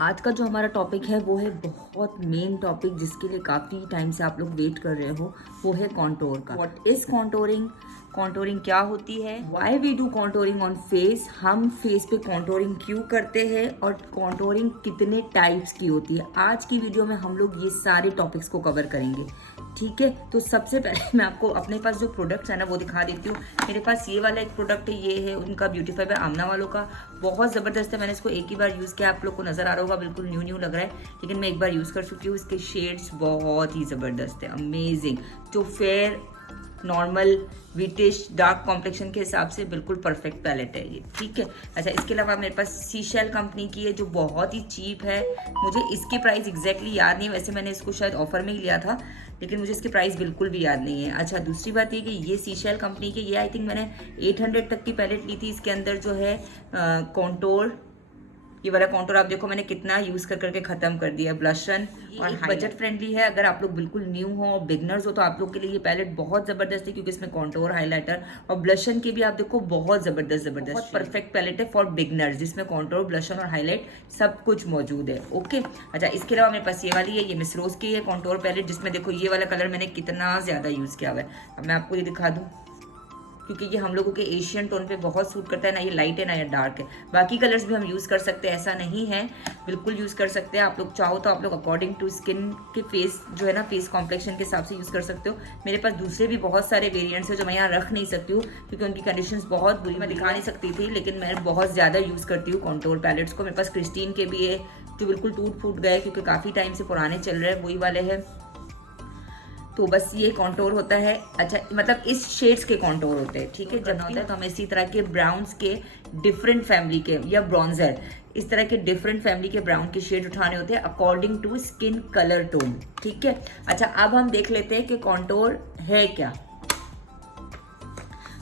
आज का जो हमारा टॉपिक है वो है बहुत मेन टॉपिक, जिसके लिए काफ़ी टाइम से आप लोग वेट कर रहे हो। वो है कॉन्टोर का। What is contouring? कॉन्टोरिंग क्या होती है? Why we do contouring on face? हम फेस पे कॉन्टोरिंग क्यों करते हैं और कॉन्टोरिंग कितने टाइप्स की होती है? आज की वीडियो में हम लोग ये सारे टॉपिक्स को कवर करेंगे। ठीक है, तो सबसे पहले मैं आपको अपने पास जो प्रोडक्ट्स है ना वो दिखा देती हूँ। मेरे पास ये वाला एक प्रोडक्ट है, ये है उनका ब्यूटीफाई बाय आमना वालों का। बहुत ज़बरदस्त है। मैंने इसको एक ही बार यूज़ किया, आप लोग को नज़र आ रहा होगा बिल्कुल न्यू न्यू लग रहा है, लेकिन मैं एक बार यूज़ कर चुकी हूँ। इसके शेड्स बहुत ही ज़बरदस्त है, अमेजिंग। जो fair, normal, whitish, dark complexion के हिसाब से बिल्कुल परफेक्ट पैलेट है ये। ठीक है। अच्छा, इसके अलावा मेरे पास सीशेल कंपनी की है जो बहुत ही चीप है। मुझे इसकी प्राइस एग्जैक्टली याद नहीं, वैसे मैंने इसको शायद ऑफर में ही लिया था, लेकिन मुझे इसकी प्राइस बिल्कुल भी याद नहीं है। अच्छा, दूसरी बात ये कि ये सीशेल कंपनी की, ये आई थिंक मैंने 800 तक की पैलेट ली थी। इसके अंदर जो है कॉन्टोर, ये वाला कॉन्टोर आप देखो मैंने कितना यूज कर करके खत्म कर दिया। ब्लशन और बजट फ्रेंडली है। अगर आप लोग बिल्कुल न्यू हो और बिगनर्स हो तो आप लोग के लिए ये पैलेट बहुत जबरदस्त है, क्योंकि इसमें कॉन्टोर, हाइलाइटर और ब्लशन के भी आप देखो बहुत जबरदस्त बहुत परफेक्ट पैलेट है फॉर बिगनर्स, जिसमें कॉन्टोर, ब्लशन और हाईलाइट सब कुछ मौजूद है। ओके। अच्छा, इसके अलावा मेरे पास ये वाली है, ये मिस रोज की है कॉन्टोर पैलेट, जिसमें देखो ये वाला कलर मैंने कितना ज्यादा यूज किया हुआ है। अब मैं आपको ये दिखा दूं, क्योंकि ये हम लोगों के एशियन टोन पे बहुत सूट करता है। ना ये लाइट है ना ये डार्क है। बाकी कलर्स भी हम यूज़ कर सकते हैं, ऐसा नहीं है, बिल्कुल यूज़ कर सकते हैं। आप लोग चाहो तो आप लोग अकॉर्डिंग टू स्किन के फेस जो है ना, फेस कॉम्प्लेक्शन के हिसाब से यूज़ कर सकते हो। मेरे पास दूसरे भी बहुत सारे वेरिएंट्स हैं जो मैं यहाँ रख नहीं सकती हूँ, क्योंकि उनकी कंडीशंस बहुत बुरी, मैं दिखा नहीं सकती थी, लेकिन मैं बहुत ज़्यादा यूज़ करती हूँ कॉन्टोर पैलेट्स को। मेरे पास क्रिस्टीन के भी है जो बिल्कुल टूट फूट गए, क्योंकि काफ़ी टाइम से पुराने चल रहे हैं, वही वाले हैं। तो बस ये कॉन्टोर होता है। अच्छा, मतलब इस शेड्स के कॉन्टोर होते हैं। ठीक है, जब होता है तो हमें इसी तरह के ब्राउन्स के डिफरेंट फैमिली के, या ब्रॉन्जर, इस तरह के डिफरेंट फैमिली के ब्राउन के शेड उठाने होते हैं according to skin colour tone. ठीक है। अच्छा, अब हम देख लेते हैं कि कॉन्टोर है क्या।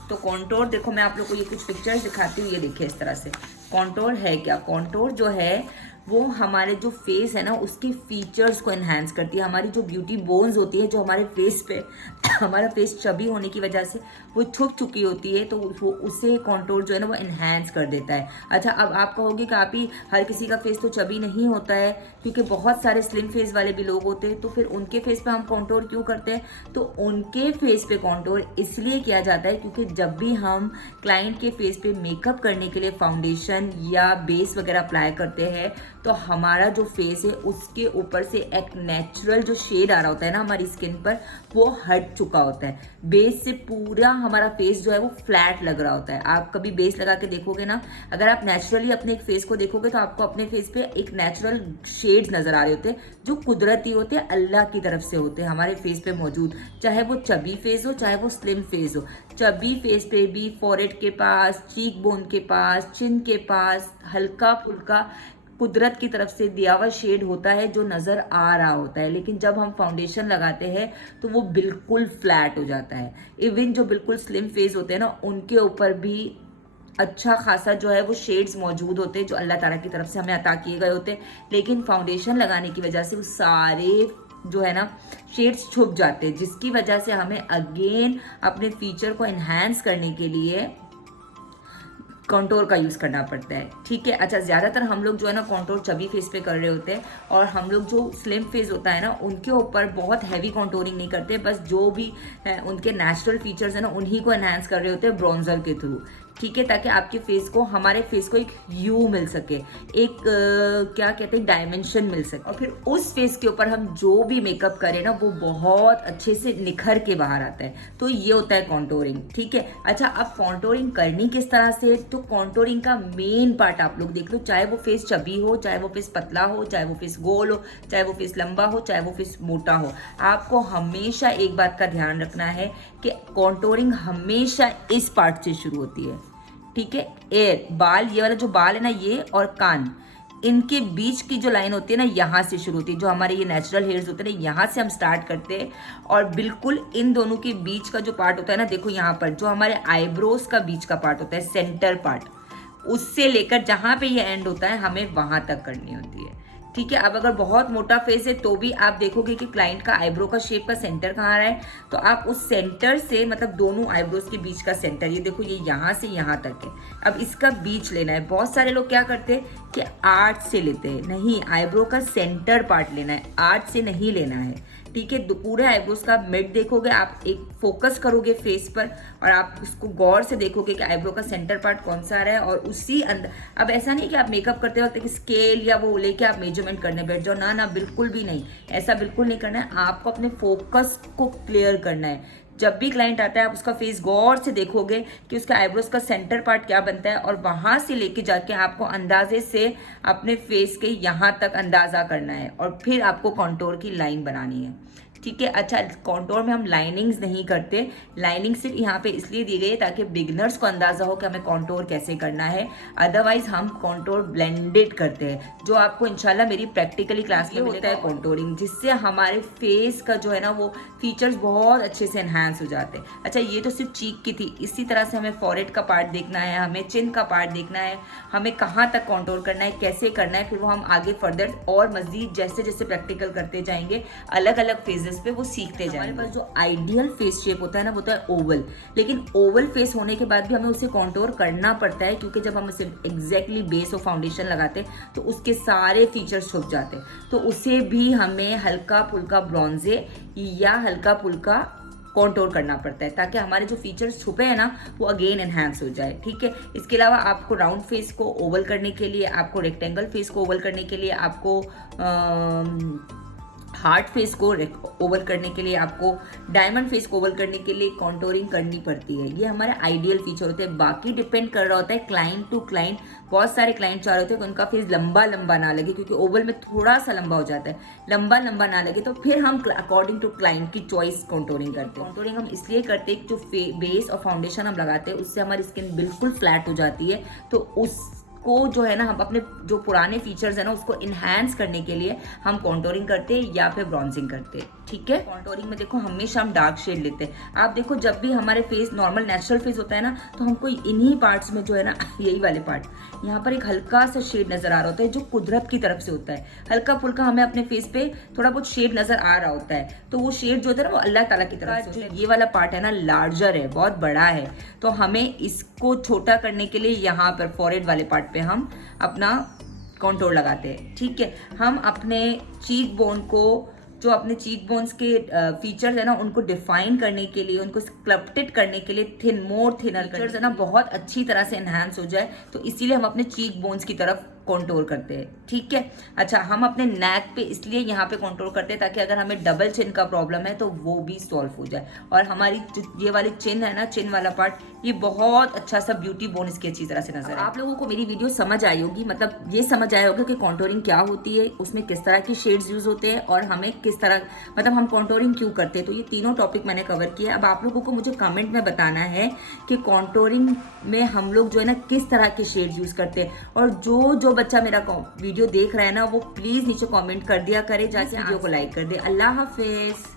तो कॉन्टोर देखो, मैं आप लोग को ये कुछ पिक्चर्स दिखाती हूँ, ये देखिए इस तरह से कॉन्टोर है क्या। कॉन्टोर जो है वो हमारे जो फेस है ना उसके फीचर्स को एनहांस करती है। हमारी जो ब्यूटी बोन्स होती है जो हमारे फेस पे हमारा फेस चबी होने की वजह से वो छुप चुकी होती है, तो वो उसे कॉन्टोर जो है ना वो एनहांस कर देता है। अच्छा, अब आप कहोगे कि आप ही हर किसी का फेस तो चबी नहीं होता है, क्योंकि बहुत सारे स्लिम फेस वाले भी लोग होते हैं, तो फिर उनके फेस पे हम कॉन्टोर क्यों करते हैं? तो उनके फेस पे कॉन्टोर इसलिए किया जाता है क्योंकि जब भी हम क्लाइंट के फेस पे मेकअप करने के लिए फाउंडेशन या बेस वगैरह अप्लाई करते हैं, तो हमारा जो फेस है उसके ऊपर से एक नेचुरल जो शेड आ रहा होता है ना हमारी स्किन पर, वो हट चुका होता है। बेस से पूरा हमारा फेस जो है वो फ्लैट लग रहा होता है। आप कभी बेस लगा के देखोगे ना, अगर आप नेचुरली अपने एक फेस को देखोगे तो आपको अपने फेस पे एक नेचुरल शेड्स नजर आ रहे होते हैं, जो कुदरती होते हैं, अल्लाह की तरफ से होते हैं हमारे फेस पे मौजूद। चाहे वो चबी फेस हो, चाहे वो स्लिम फेस हो। चबी फेस पे भी फोरहेड के पास, चीक बोन के पास, चिन के पास हल्का फुल्का कुदरत की तरफ से दिया हुआ शेड होता है जो नज़र आ रहा होता है, लेकिन जब हम फाउंडेशन लगाते हैं तो वो बिल्कुल फ्लैट हो जाता है। इवन जो बिल्कुल स्लिम फेस होते हैं ना, उनके ऊपर भी अच्छा खासा जो है वो शेड्स मौजूद होते हैं जो अल्लाह ताला की तरफ से हमें अता किए गए होते हैं, लेकिन फाउंडेशन लगाने की वजह से वो सारे जो है ना शेड्स छुप जाते हैं, जिसकी वजह से हमें अगेन अपने फीचर को एनहांस करने के लिए कॉन्टोर का यूज़ करना पड़ता है। ठीक है। अच्छा, ज़्यादातर हम लोग जो है ना कॉन्टोर चबी फेस पे कर रहे होते हैं, और हम लोग जो स्लिम फेस होता है ना उनके ऊपर बहुत हैवी कॉन्टोरिंग नहीं करते, बस जो भी है उनके नेचुरल फीचर्स है ना उन्हीं को एनहांस कर रहे होते हैं ब्रॉन्जर के थ्रू। ठीक है, ताकि आपके फेस को, हमारे फेस को एक ह्यू मिल सके, एक क्या कहते हैं, डायमेंशन मिल सके, और फिर उस फेस के ऊपर हम जो भी मेकअप करें ना वो बहुत अच्छे से निखर के बाहर आता है। तो ये होता है कॉन्टोरिंग। ठीक है। अच्छा, अब कॉन्टोरिंग करनी किस तरह से? तो कॉन्टोरिंग का मेन पार्ट आप लोग देख लो, चाहे वो फेस चबी हो, चाहे वो फेस पतला हो, चाहे वो फेस गोल हो, चाहे वो फेस लंबा हो, चाहे वो फेस मोटा हो, आपको हमेशा एक बात का ध्यान रखना है कि कॉन्टोरिंग हमेशा इस पार्ट से शुरू होती है। ठीक है। एयर, बाल, ये वाला जो बाल है ना, ये और कान, इनके बीच की जो लाइन होती है ना, यहाँ से शुरू होती है। जो हमारे ये नेचुरल हेयर्स होते हैं ना, यहाँ से हम स्टार्ट करते हैं, और बिल्कुल इन दोनों के बीच का जो पार्ट होता है ना, देखो यहाँ पर जो हमारे आईब्रोज का बीच का पार्ट होता है, सेंटर पार्ट, उससे लेकर जहाँ पे ये एंड होता है हमें वहाँ तक करनी होती है, ठीक है। अब अगर बहुत मोटा फेस है तो भी आप देखोगे कि क्लाइंट का आईब्रो का शेप का सेंटर कहाँ आ रहा है, तो आप उस सेंटर से मतलब दोनों आईब्रोज के बीच का सेंटर, ये देखो ये यहाँ से यहाँ तक है, अब इसका बीच लेना है। बहुत सारे लोग क्या करते हैं कि आर्च से लेते हैं, नहीं, आईब्रो का सेंटर पार्ट लेना है, आर्च से नहीं लेना है, ठीक है। पूरे आईब्रोज का मिड देखोगे आप, एक फोकस करोगे फेस पर और आप उसको गौर से देखोगे कि आईब्रो का सेंटर पार्ट कौन सा आ रहा है और उसी अंदर। अब ऐसा नहीं कि आप मेकअप करते वक्त एक स्केल या वो लेके आप मेजरमेंट करने बैठ जाओ, ना ना, बिल्कुल भी नहीं, ऐसा बिल्कुल नहीं करना है। आपको अपने फोकस को क्लियर करना है। जब भी क्लाइंट आता है आप उसका फेस गौर से देखोगे कि उसका आईब्रोज का सेंटर पार्ट क्या बनता है और वहां से लेके जाके आपको अंदाजे से अपने फेस के यहाँ तक अंदाजा करना है और फिर आपको कॉन्टोर की लाइन बनानी है, ठीक है। अच्छा, कॉन्टोर में हम लाइनिंग्स नहीं करते, लाइनिंग सिर्फ यहाँ पे इसलिए दी गई है ताकि बिगिनर्स को अंदाजा हो कि हमें कॉन्टोर कैसे करना है। अदरवाइज हम कॉन्टोर ब्लेंडेड करते हैं, जो आपको इंशाल्लाह मेरी प्रैक्टिकली क्लास में होता है कॉन्टोरिंग, जिससे हमारे फेस का जो है ना वो फीचर्स बहुत अच्छे से एनहांस हो जाते हैं। अच्छा, ये तो सिर्फ चीक की थी, इसी तरह से हमें फॉरहेड का पार्ट देखना है, हमें चिन का पार्ट देखना है, हमें कहाँ तक कॉन्टोर करना है, कैसे करना है, फिर वो हम आगे फर्दर और मजीद जैसे जैसे प्रैक्टिकल करते जाएंगे, अलग अलग फेजेस पे वो सीखते जाएंगे। हमारे पास जो आइडियल फेस शेप होता है ना वो होता है ओवल, लेकिन ओवल फेस होने के बाद भी हमें उसे कॉन्टोर करना पड़ता है, क्योंकि जब हम उसे एग्जैक्टली बेस और फाउंडेशन लगाते हैं तो उसके सारे फीचर्स छुप जाते हैं, तो उसे भी हमें हल्का फुल्का ब्रॉन्जे या हल्का फुल्का कॉन्टोर करना पड़ता है, ताकि हमारे जो फीचर्स छुपे हैं ना वो अगेन एनहांस हो जाए, ठीक है। इसके अलावा आपको राउंड फेस को ओवल करने के लिए, आपको रेक्टेंगल फेस को ओवल करने के लिए, आपको हार्ट फेस को ओवल करने के लिए, आपको डायमंड फेस को ओवल करने के लिए कॉन्टोरिंग करनी पड़ती है। ये हमारे आइडियल फीचर होते हैं, बाकी डिपेंड कर रहा होता है क्लाइंट टू क्लाइंट। बहुत सारे क्लाइंट चाह रहे होते हैं कि उनका फेस लंबा लंबा ना लगे, क्योंकि ओवल में थोड़ा सा लंबा हो जाता है, लंबा लंबा ना लगे, तो फिर हम अकॉर्डिंग टू क्लाइंट की चॉइस कॉन्टोरिंग करते हैं। कॉन्टोरिंग हम इसलिए करते हैं कि जो बेस और फाउंडेशन हम लगाते हैं उससे हमारी स्किन बिल्कुल फ्लैट हो जाती है, तो उस को जो है ना हम अपने जो पुराने फीचर्स है ना उसको इन्हांस करने के लिए हम कॉन्टोरिंग करते हैं या फिर ब्रॉन्जिंग करते हैं, ठीक है। कॉन्टोरिंग में देखो हमेशा हम डार्क शेड लेते हैं। आप देखो जब भी हमारे फेस नॉर्मल नेचुरल फेस होता है ना तो हमको इन्हीं पार्ट्स में जो है ना यही वाले पार्ट, यहाँ पर एक हल्का सा शेड नजर आ रहा होता है जो कुदरत की तरफ से होता है, हल्का फुल्का हमें अपने फेस पे थोड़ा बहुत शेड नजर आ रहा होता है, तो वो शेड जो होता है ना वो अल्लाह ताला की तरफ से। ये वाला पार्ट है ना लार्जर है, बहुत बड़ा है, तो हमें इसको छोटा करने के लिए यहाँ पर फॉरहेड वाले पार्ट पे हम अपना कॉन्टोर लगाते हैं, ठीक है। हम अपने चीक बोन को, जो अपने चीक बोन्स के फीचर्स है ना उनको डिफाइन करने के लिए, उनको स्कल्प्टेड करने के लिए थिन, मोर थिनर फीचर्स है ना बहुत अच्छी तरह से एनहांस हो जाए, तो इसीलिए हम अपने चीक बोन्स की तरफ कॉन्टोर करते हैं, ठीक है। अच्छा, हम अपने नेक पे इसलिए यहाँ पे कॉन्टोर करते हैं ताकि अगर हमें डबल चिन का प्रॉब्लम है तो वो भी सॉल्व हो जाए, और हमारी जो ये वाली चिन है ना, चिन वाला पार्ट, ये बहुत अच्छा सा ब्यूटी बोन इसकी अच्छी तरह से नजर है। आप लोगों को मेरी वीडियो समझ आई होगी, मतलब ये समझ आया होगा कि कॉन्टोरिंग क्या होती है, उसमें किस तरह की शेड्स यूज होते हैं और हमें किस तरह, मतलब हम कॉन्टोरिंग क्यों करते हैं। तो ये तीनों टॉपिक मैंने कवर किया। अब आप लोगों को मुझे कमेंट में बताना है कि कॉन्टोरिंग में हम लोग जो है ना किस तरह के शेड्स यूज करते हैं, और जो बच्चा मेरा वीडियो देख रहा है ना वो प्लीज नीचे कमेंट कर दिया करे, जाके वीडियो को लाइक कर दे। अल्लाह हाफिज।